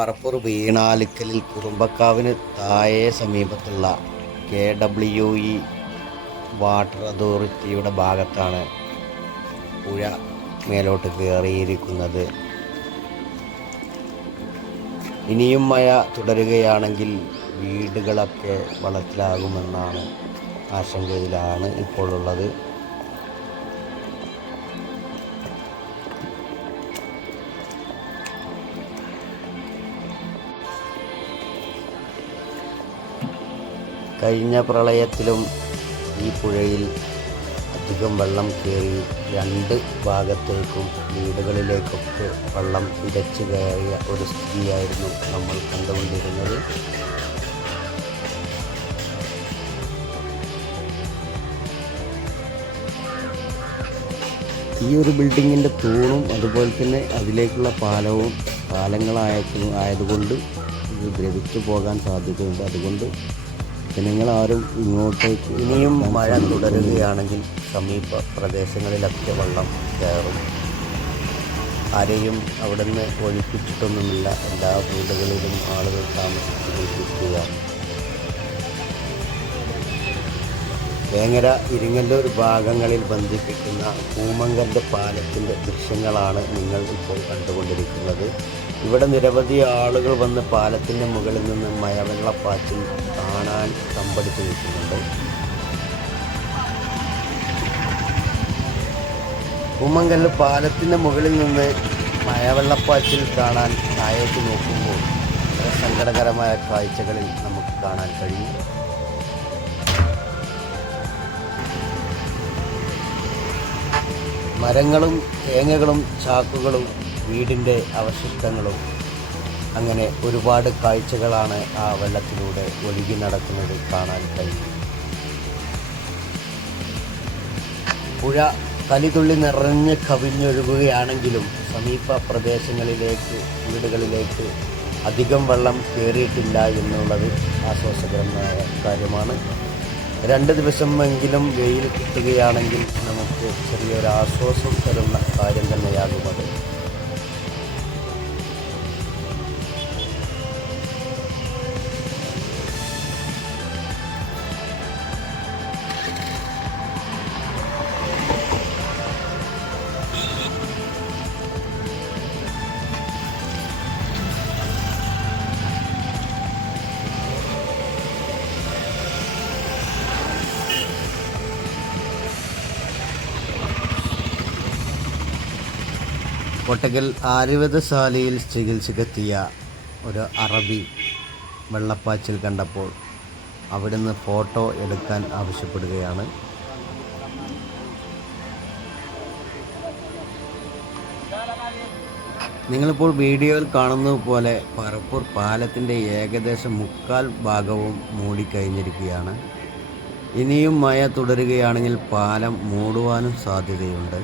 പറപ്പൂർ വീണാലിക്കലിൽ കുറുമ്പക്കാവിന് താഴെ സമീപത്തുള്ള KWE water അതോറിറ്റിയുടെ ഭാഗത്താണ് പുഴ മേലോട്ട് കയറിയിരിക്കുന്നത്. ഇനിയും മഴ തുടരുകയാണെങ്കിൽ വീടുകളൊക്കെ വെള്ളത്തിലാകുമെന്നാണ് ആശങ്കയിലാണ് ഇപ്പോൾ ഉള്ളത്. കഴിഞ്ഞ പ്രളയത്തിലും ഈ പുഴയിൽ അധികം വെള്ളം കയറി രണ്ട് ഭാഗത്തേക്കും വീടുകളിലേക്കൊക്കെ വെള്ളം ഇരച്ചു കയറിയ ഒരു സ്ഥിതിയായിരുന്നു നമ്മൾ കണ്ടുകൊണ്ടിരുന്നത്. ഈ ഒരു ബിൽഡിങ്ങിൻ്റെ തൂണും അതുപോലെ തന്നെ അതിലേക്കുള്ള പാലങ്ങളായതുകൊണ്ട് ഇത് ദ്രവിച്ചു പോകാൻ സാധ്യതയുണ്ട്. അതുകൊണ്ട് ജനങ്ങളാരും ഇങ്ങോട്ടേക്ക് ഇനിയും മഴ തുടരുകയാണെങ്കിൽ സമീപ പ്രദേശങ്ങളിലൊക്കെ വെള്ളം കയറും. ആരെയും അവിടെ നിന്ന് ഒഴിപ്പിച്ചിട്ടൊന്നുമില്ല. എല്ലാ വീടുകളിലും ആളുകൾ താമസിച്ചിരിക്കുകയാണ്. വേങ്ങര ഇരിങ്ങല്ലൂർ ഭാഗങ്ങളിൽ ബന്ധിപ്പിക്കുന്ന കൂമങ്കല്ല് പാലത്തിൻ്റെ ദൃശ്യങ്ങളാണ് നിങ്ങൾ ഇപ്പോൾ കണ്ടുകൊണ്ടിരിക്കുന്നത്. ഇവിടെ നിരവധി ആളുകൾ വന്ന് പാലത്തിൻ്റെ മുകളിൽ നിന്ന് മഴവെള്ളപ്പാച്ചിൽ കാണാൻ തമ്പടിച്ചു നിൽക്കുന്നുണ്ട്. കൂമങ്കല്ല് പാലത്തിൻ്റെ മുകളിൽ നിന്ന് മഴവെള്ളപ്പാച്ചിൽ കാണാൻ താഴേക്ക് നോക്കുമ്പോൾ സങ്കടകരമായ കാഴ്ചകളിൽ നമുക്ക് കാണാൻ കഴിയും. മരങ്ങളും തേങ്ങകളും ചാക്കുകളും വീടിൻ്റെ അവശിഷ്ടങ്ങളും അങ്ങനെ ഒരുപാട് കാഴ്ചകളാണ് ആ വെള്ളത്തിലൂടെ ഒഴുകി നടക്കുന്നത് കാണാൻ കഴിയും. പുഴ കലിതുള്ളി നിറഞ്ഞ് കവിഞ്ഞൊഴുകുകയാണെങ്കിലും സമീപ പ്രദേശങ്ങളിലേക്ക് വീടുകളിലേക്ക് അധികം വെള്ളം കയറിയിട്ടില്ല എന്നുള്ളത് ആശ്വാസകരമായ കാര്യമാണ്. 2 ദിവസമെങ്കിലും വെയിൽ കിട്ടുകയാണെങ്കിൽ നമുക്ക് ചെറിയൊരാശ്വാസം തരുന്ന കാര്യം തന്നെയാകും അത്. കോട്ടക്കൽ ആയുർവേദശാലയിൽ ചികിത്സക്കെത്തിയ ഒരു അറബി വെള്ളപ്പാച്ചിൽ കണ്ടപ്പോൾ അവിടുന്ന് ഫോട്ടോ എടുക്കാൻ ആവശ്യപ്പെടുകയാണ്. നിങ്ങളിപ്പോൾ വീഡിയോയിൽ കാണുന്നത് പോലെ പറപ്പൂർ പാലത്തിൻ്റെ ഏകദേശം 1/4 ഭാഗവും മൂടിക്കഴിഞ്ഞിരിക്കുകയാണ്. ഇനിയും മഴ തുടരുകയാണെങ്കിൽ പാലം മൂടുവാനും സാധ്യതയുണ്ട്.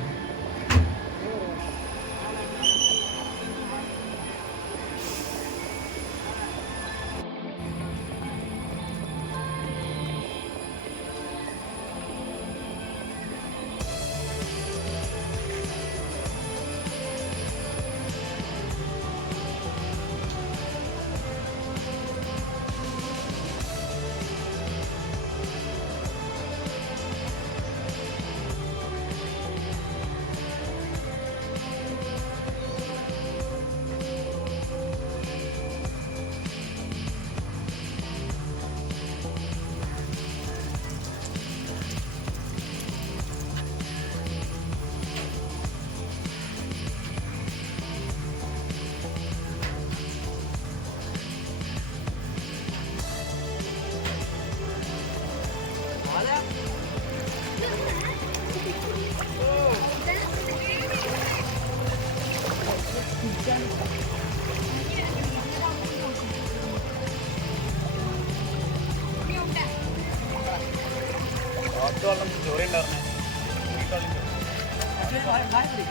ചോറി ഉണ്ടായിരുന്നേ